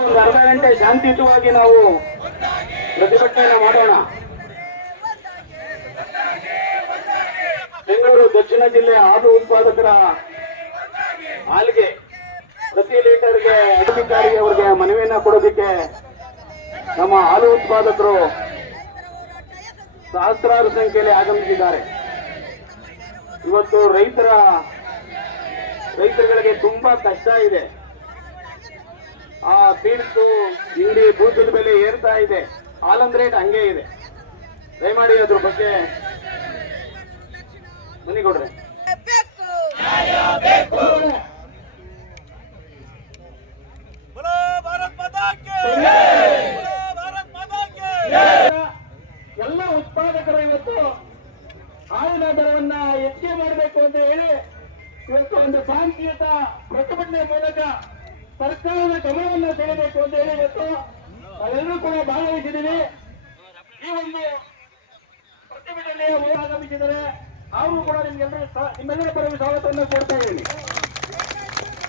ಒಂದು ಅರ್ಧ ಗಂಟೆ ಶಾಂತಿಯುತವಾಗಿ ನಾವು ಪ್ರತಿಭಟನೆಯನ್ನು ಮಾಡೋಣ. ಬೆಂಗಳೂರು ದಕ್ಷಿಣ ಜಿಲ್ಲೆ ಹಾಲು ಉತ್ಪಾದಕರ ಹಾಲಿಗೆ ಪ್ರತಿ ಲೀಟರ್ಗೆ ಅಧಿಕಾರಿಗೆ ಅವರಿಗೆ ಮನವಿಯನ್ನ ಕೊಡೋದಕ್ಕೆ ನಮ್ಮ ಹಾಲು ಉತ್ಪಾದಕರು ಸಹಸ್ರಾರು ಸಂಖ್ಯೆಯಲ್ಲಿ ಆಗಮಿಸಿದ್ದಾರೆ. ಇವತ್ತು ರೈತರುಗಳಿಗೆ ತುಂಬಾ ಕಷ್ಟ ಇದೆ. ಆ ಪೀಡ್ಸು ಹಿಂಡಿ ತೂಕದ ಬೆಲೆ ಏರ್ತಾ ಇದೆ, ಹಾಲಂದ್ ರೇಟ್ ಹಂಗೆ ಇದೆ. ದಯಮಾಡಿ ಅದ್ರ ಬಗ್ಗೆ ಮನಿ ಕೊಡ್ರೆ. ಎಲ್ಲ ಉತ್ಪಾದಕರು ಇವತ್ತು ಹಾಲಿನ ದರವನ್ನ ಹೆಚ್ಚಿಗೆ ಮಾಡಬೇಕು ಅಂತ ಹೇಳಿ ಇವತ್ತು ಒಂದು ಶಾಂತಿಯುತ ಪ್ರತಿಭಟನೆ ಮೂಲಕ ಸರ್ಕಾರದ ಗಮನವನ್ನು ಸೆಳೆಯಬೇಕು ಅಂತ ಹೇಳಿ ಇವತ್ತು ನಾವೆಲ್ಲರೂ ಕೂಡ ಭಾಗವಹಿಸಿದ್ದೀವಿ. ಈ ಒಂದು ಪ್ರತಿಭಟನೆಯ ಆಗಮಿಸಿದರೆ ಅವರು ಕೂಡ ನಿಮ್ಮೆಲ್ಲರ ಪರವಾಗಿ ಸ್ವಾಗತವನ್ನು ಕೊಡ್ತಾ ಇದ್ದೀನಿ.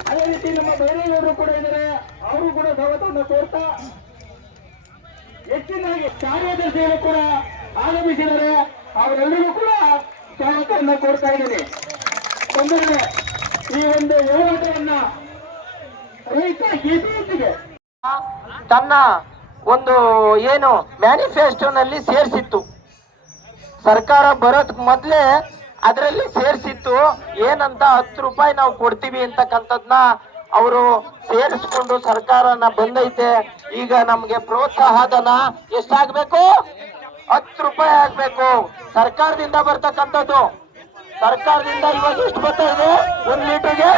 ಅದೇ ರೀತಿ ನಮ್ಮ ಬೇರೆಯವರು ಕೂಡ ಇದ್ದಾರೆ, ಅವರು ಕೂಡ ಸ್ವಾಗತವನ್ನು ಕೋರ್ತಾ ಹೆಚ್ಚಿನಾಗಿ ಕಾರ್ಯದರ್ಶಿಗಳು ಕೂಡ ಆಗಮಿಸಿದರೆ ಅವರೆಲ್ಲರೂ ಕೂಡ ಸ್ವಾಗತವನ್ನು ಕೊಡ್ತಾ ಇದ್ದೀನಿ. ತೊಂದರೆ ಈ ಒಂದು ಹೋರಾಟವನ್ನ ರೈತ ಗೀತೆಯೊಂದಿಗೆ ತನ್ನ ಒಂದು ಏನು ಮ್ಯಾನಿಫೆಸ್ಟೋನಲ್ಲಿ ಸೇರಿಸಿತ್ತು. ಸರ್ಕಾರ ಬರೋದ್ ಮೊದಲೇ ಅದರಲ್ಲಿ ಸೇರಿಸಿತ್ತು ಏನಂತ 10 ರೂಪಾಯಿ ನಾವು ಕೊಡ್ತೀವಿ ಅಂತಕ್ಕಂಥದ್ನ ಅವರು ಸೇರಿಸ್ಕೊಂಡು ಸರ್ಕಾರನ ಬಂದೈತೆ. ಈಗ ನಮ್ಗೆ ಪ್ರೋತ್ಸಾಹ ಧನ ಎಷ್ಟಾಗ್ಬೇಕು? 10 ರೂಪಾಯಿ ಆಗ್ಬೇಕು. ಸರ್ಕಾರದಿಂದ ಬರ್ತಕ್ಕಂಥದ್ದು. ಸರ್ಕಾರದಿಂದ ಇವಾಗ ಎಷ್ಟು ಬರ್ತಾ ಇದೆ? 1 ಲೀಟರ್ಗೆ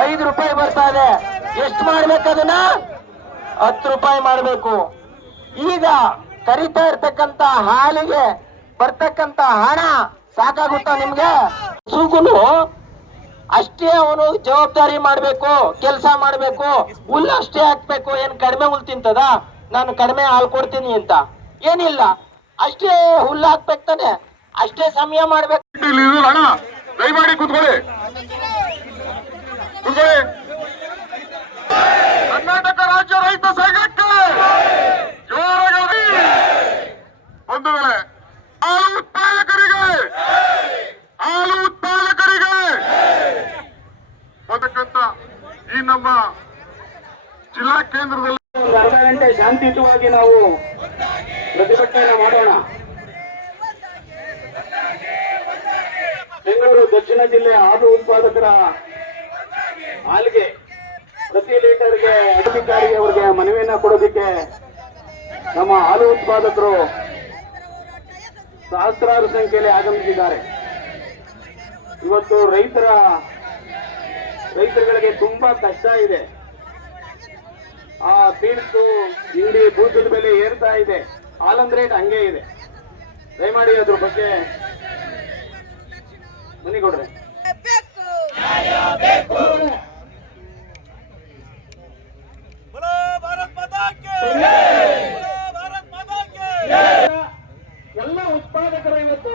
5 ರೂಪಾಯಿ ಬರ್ತಾ ಇದೆ. ಎಷ್ಟು ಮಾಡ್ಬೇಕು? ಅದನ್ನ 10 ರೂಪಾಯಿ ಮಾಡ್ಬೇಕು. ಈಗ ಕರಿತಾ ಇರ್ತಕ್ಕಂತ ಹಾಲಿಗೆ ಬರ್ತಕ್ಕಂತ ಹಣ ಸಾಕಾಗುತ್ತಾ ನಿಮ್ಗೆ? ಸುಗುನು ಅಷ್ಟೇ ಅವನು ಜವಾಬ್ದಾರಿ ಮಾಡ್ಬೇಕು, ಕೆಲಸ ಮಾಡ್ಬೇಕು, ಹುಲ್ಲು ಅಷ್ಟೇ ಹಾಕ್ಬೇಕು. ಏನ್ ಕಡಿಮೆ ಹುಲ್ಲು ತಿಂತದ? ನಾನು ಕಡಿಮೆ ಹಾಲು ಕೊಡ್ತೀನಿ ಅಂತ ಏನಿಲ್ಲ, ಅಷ್ಟೇ ಹುಲ್ಲು ಹಾಕ್ಬೇಕು ತಾನೆ, ಅಷ್ಟೇ ಸಮಯ ಮಾಡ್ಬೇಕು. ದಯಮಾಡಿ ಕೂತ್ಕೊಳ್ಳಿ. ಕರ್ನಾಟಕ ರಾಜ್ಯ ರೈತ ಸಂಘಕ್ಕೆ ಒಂದು ವೇಳೆ ಹಾಲು ಉತ್ಪಾದಕರಿಗೆ ಬರ್ತಕ್ಕಂಥ ಈ ನಮ್ಮ ಜಿಲ್ಲಾ ಕೇಂದ್ರದಲ್ಲಿ ಒಂದು ಅರ್ಧ ಗಂಟೆ ಶಾಂತಿಯುತವಾಗಿ ನಾವು ಪ್ರತಿಭಟನೆಯನ್ನು ಮಾಡೋಣ. ಬೆಂಗಳೂರು ದಕ್ಷಿಣ ಜಿಲ್ಲೆ ಹಾಲು ಉತ್ಪಾದಕರ ಹಾಲಿಗೆ ಪ್ರತಿ ಲೀಟರ್ಗೆ ಅಧಿಕಾರಿಗೆ ಅವರಿಗೆ ಮನವಿಯನ್ನ ಕೊಡೋದಕ್ಕೆ ನಮ್ಮ ಹಾಲು ಉತ್ಪಾದಕರು ಸಹಸ್ರಾರು ಸಂಖ್ಯೆಯಲ್ಲಿ ಆಗಮಿಸಿದ್ದಾರೆ. ಇವತ್ತು ರೈತರುಗಳಿಗೆ ತುಂಬಾ ಕಷ್ಟ ಇದೆ. ಆ ಪೀಡ್ಸು ಹಿಂಡಿ ತೂಕದ ಬೆಲೆ ಏರ್ತಾ ಇದೆ, ಹಾಲಂದ್ ರೇಟ್ ಹಂಗೆ ಇದೆ. ದಯಮಾಡಿ ಅದ್ರ ಬಗ್ಗೆ ಮನಿ ಕೊಡ್ರೆ. ಎಲ್ಲ ಉತ್ಪಾದಕರು ಇವತ್ತು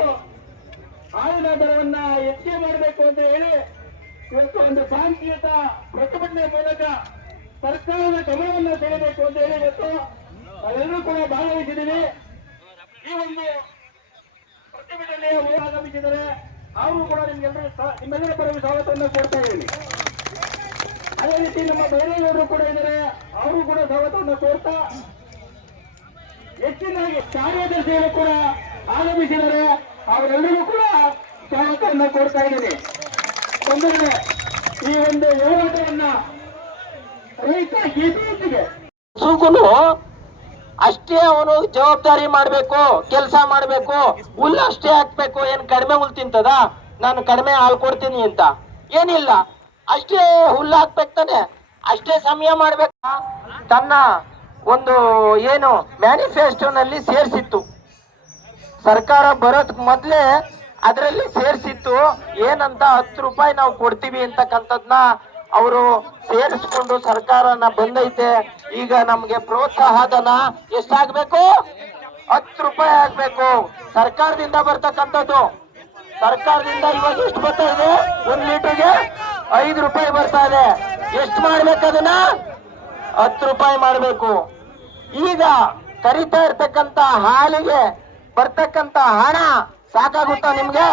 ಹಾಲಿನ ದರವನ್ನ ಹೆಚ್ಚಿಗೆ ಮಾಡಬೇಕು ಅಂತ ಹೇಳಿ ಇವತ್ತು ಒಂದು ಶಾಂತಿಯುತ ಪ್ರತಿಭಟನೆ ಮೂಲಕ ಸರ್ಕಾರದ ಗಮನವನ್ನು ಸೆಳೆಯಬೇಕು ಅಂತ ಹೇಳಿ ಇವತ್ತು ನಾವೆಲ್ಲರೂ ಕೂಡ ಭಾಗವಹಿಸಿದ್ದೀವಿ. ಈ ಒಂದು ಪ್ರತಿಭಟನೆಯ ಆಗಮಿಸಿದರೆ ಅವರು ಕೂಡ ನಿಮ್ಮೆಲ್ಲರ ಪರವಾಗಿ ಸ್ವಾಗತವನ್ನು ಕೊಡ್ತಾ ಇದ್ದೀನಿ. ಅದೇ ರೀತಿ ನಮ್ಮ ಬೇರೆಯವರು ಕೂಡ ಇದ್ದಾರೆ, ಅವರು ಕೂಡ ಸ್ವಾಗತವನ್ನು ಕೋರ್ತಾ ಹೆಚ್ಚಿನಾಗಿ ಕಾರ್ಯದರ್ಶಿಗಳು ಕೂಡ ಆಗಮಿಸಿದರೆ ಅವರೆಲ್ಲರೂ ಕೂಡ ಸ್ವಾಗತವನ್ನು ಕೊಡ್ತಾ ಇದ್ದೀನಿ. ತೊಂದರೆ ಈ ಒಂದು ಹೋರಾಟವನ್ನ ರೈತ ಗೀತೆಯೊಂದಿಗೆ ಸುಗುನು ಅಷ್ಟೇ ಅವನು ಜವಾಬ್ದಾರಿ ಮಾಡ್ಬೇಕು, ಕೆಲಸ ಮಾಡ್ಬೇಕು, ಹುಲ್ಲು ಅಷ್ಟೇ ಹಾಕ್ಬೇಕು. ಏನ್ ಕಡಿಮೆ ಹುಲ್ಲು ತಿಂತದ? ನಾನು ಕಡಿಮೆ ಹಾಲು ಕೊಡ್ತೀನಿ ಅಂತ ಏನಿಲ್ಲ, ಅಷ್ಟೇ ಹುಲ್ಲು ಹಾಕ್ಬೇಕು ತಾನೆ, ಅಷ್ಟೇ ಸಮಯ ಮಾಡ್ಬೇಕು. ತನ್ನ ಒಂದು ಏನು ಮ್ಯಾನಿಫೆಸ್ಟೋನಲ್ಲಿ ಸೇರಿಸಿತ್ತು. ಸರ್ಕಾರ ಬರೋದ್ ಮೊದಲೇ ಅದರಲ್ಲಿ ಸೇರಿಸಿತ್ತು ಏನಂತ 10 ರೂಪಾಯಿ ನಾವು ಕೊಡ್ತೀವಿ ಅಂತಕ್ಕಂಥದ್ನ ಅವರು ಸೇರಿಸ್ಕೊಂಡು ಸರ್ಕಾರನ ಬಂದೈತೆ. ಈಗ ನಮ್ಗೆ ಪ್ರೋತ್ಸಾಹ ಧನ ಎಷ್ಟಾಗ್ಬೇಕು? 10 ರೂಪಾಯಿ ಆಗ್ಬೇಕು. ಸರ್ಕಾರದಿಂದ ಬರ್ತಕ್ಕಂಥದ್ದು. ಸರ್ಕಾರದಿಂದ ಇವಾಗ ಎಷ್ಟು ಬರ್ತಾ ಇದೆ? 1 ಲೀಟರ್ಗೆ 5 ರೂಪಾಯಿ ಬರ್ತಾ ಇದೆ. ಎಷ್ಟು ಮಾಡ್ಬೇಕು? ಅದನ್ನ 10 ರೂಪಾಯಿ ಮಾಡಬೇಕು. ಈಗ ಕರಿತಾ ಇರ್ತಕ್ಕಂತ ಹಾಲಿಗೆ ಬರ್ತಕ್ಕಂತ ಹಣ ಸಾಕಾಗುತ್ತಾ ನಿಮ್ಗೆ?